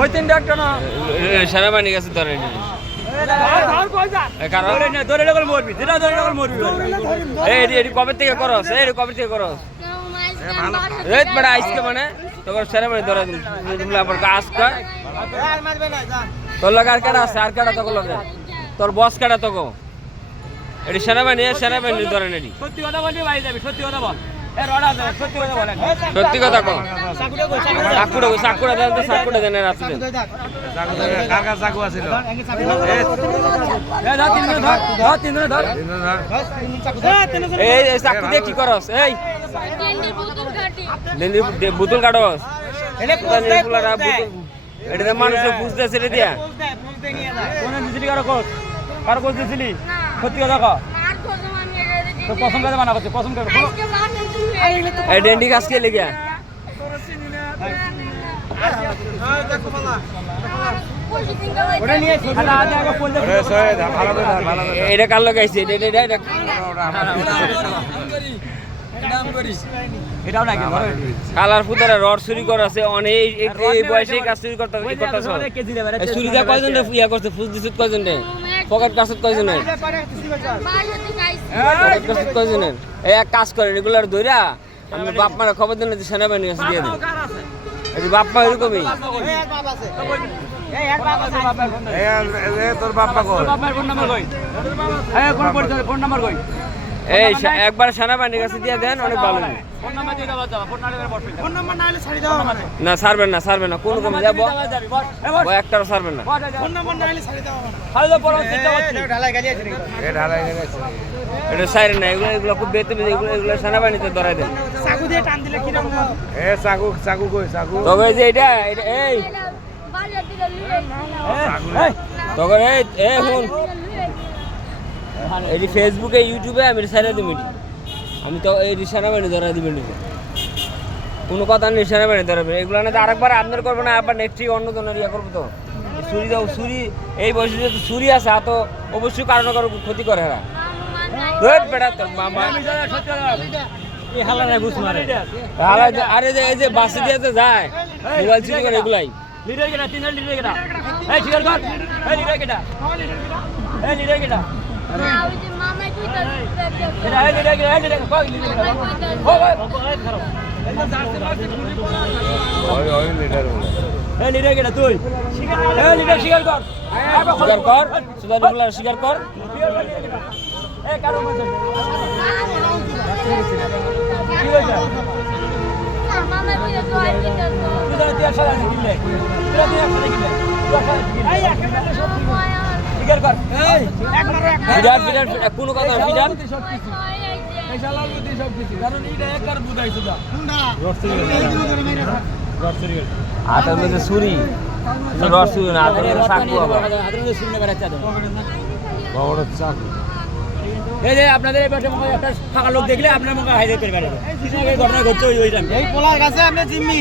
ওই তিনটা একটা না? সেনাবাহিনী কাছে ধরে নি কারণ ধরে লাগল মরবি যেটা ধরে লাগল মরবি এই এডি এডি কবে থেকে করস? এই এডি কবে থেকে করস? এই বড় আইসকে মানে তোর সেনাবাহিনী ধরে কর। তোর লগে আর কেডা আছে? আর কেডা তোর লগে? তোর বস কেডা তোকে? এডি সেনাবাহিনী এ সেনাবাহিনী ধরে নেডি সত্যি কথা বলবি ভাই যাবি সত্যি কথা বল। সত্যি কথা বলেন সত্যি কথা কো সাকুড়া সাকুড়া দেন তো সাকুড়া দেন রাতে দেন কার কার আছিল। এ ধর তিন ধর ধর তিন ধর। এই এই সাকু দিয়ে কি করস? এই। দেন্দি বুতুল কাটস। ফুলারা বুতুল এটা মানুষের বুঝতে ছেড়ে দিয়া। কোন দিছিলি কারও কোচ কারও কোচ দিছিলি? সত্যি কথা কো তো পছন্দ করে মানা করছে পছন্দ করে এই ডেন্ডি গাছ কে লেগে। এটা কার লোক আইছে? কালার রড চুরি করা আছে অনেক এই- এই- এই বয়সে কাজ চুরি করতে কয়জন ইয়া করছে? ফুজ কয়জন রে পকেট কাসত কয়জন রে পকেট কাসত কয়জন রে এই এক কাজ করেন রেগুলার দইরা আমি বাপ মারা খবর দিন যে সেনাবাহিনী কাছে দিয়ে দেন। এই বাপ মা এরকমই। এই আর- এ তোর বাপ্পা কই? ফোন নাম্বার কই? কোন পরিচয় ফোন নাম্বার কই? এই একবার সেনাবাহিনীর কাছে দিয়ে দেন অনেক ভালো হবে। ফোন নাম্বার দিয়ে দাও দাও ফোন নাম্বার বসবে। ফোন নাম্বার না দাও না। ছাড়বেন না কোন কমে যাব। যাবি বস এ বস। ও একটাও ছাড়বেন না। এটা সাইরেন না এগুলো এগুলো খুব বেতে বেতে এগুলো এগুলো সেনাবাহিনীতে ধরাই দেন। চাকু দিয়ে টান দিলে কি রকম এ চাকু চাকু কই চাকু? তবে যে এটা এই। এই তখন এই। এ শুন এই ফেসবুকে ইউটিউবে আমি সাইরে দিবি আমি তো এই সেনাবাহিনী ধরা দিবেন কোনো কথা নেই সেনাবাহিনী ধরাবেন এগুলো না আরেকবার আপনার করব না আবার নেক্সট অন্য জনের ইয়ে করব তো। ছুরি দাও ছুরি এই বয়সে যদি ছুরি আছে তো অবশ্যই কারণ কারও ক্ষতি করে এরা। বেটা তোর মামা। আরে যে- আরে যে এই যে বাসে দিয়ে যে যায় মোবাইল চুরি করে এগুলাই। লিডার কেটা লিডার কেটা এই এই লিডার কেটা এই লিডার কেটা এই লিডার কেটা স্বীকার কর স্বীকার কর এই কারও ফিডার ফিডার, কোনো কথা দা হাতের মধ্যে ছুরি। রস ছুরি না হাতের মধ্যে চাকু আবার। বড় চাকু। এই যে আপনাদের এই পাশে একটা ফাঁকা লোক দেখলে আপনার মুখে হাইরে করে বেড়াবে। এই ঘটনা ঘটছে ওই ওই টাইমে এই পোলার কাছে আপনি জিম্মি।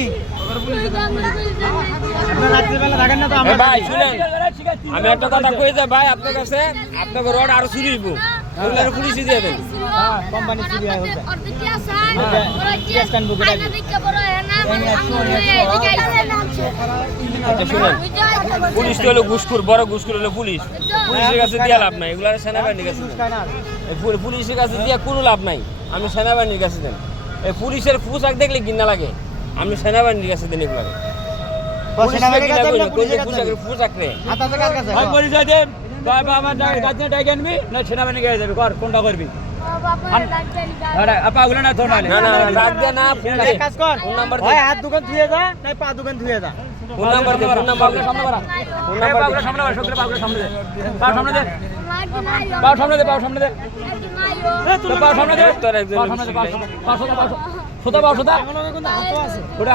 ভাই শুনেন আমি একটা কথা কই যাই ভাই আপনার কাছে আপনাকে রড আরও ছুরি দিব ওগুলো পুলিশে দিয়ে দেন। কোম্পানি চুরি হয় হচ্ছে আচ্ছা শুনেন পুলিশ তো হলো ঘুষখুর বড় ঘুষখুর হলো পুলিশ। পুলিশের কাছে দিয়ে লাভ নাই এগুলো সেনাবাহিনীর কাছে দেন। এই পুলিশের কাছে দিয়ে কোনো লাভ নাই আমি সেনাবাহিনীর কাছে দেন। এই পুলিশের পোশাক দেখলে কিনা লাগে আমি সেনাবাহিনীর কাছে দেন এগুলো সেনাবাহিনী গিয়ে যাবি কর কোনটা করবি আপা না ধর না না না, দে না ফোন কাজ কর ফোন নাম্বার দে হাত দোকান ধুয়ে যা নাই পা দোকান ধুয়ে যা ফোন নাম্বার দে ফোন নাম্বার দে সামনে বাড়া ফোন নাম্বার দে সামনে বাড়া পাগুলো সামনে দে পা সামনে দে পা সামনে দে পা সামনে দে পা সামনে দে তোর একজন পা সামনে দে পা সামনে পা ওটা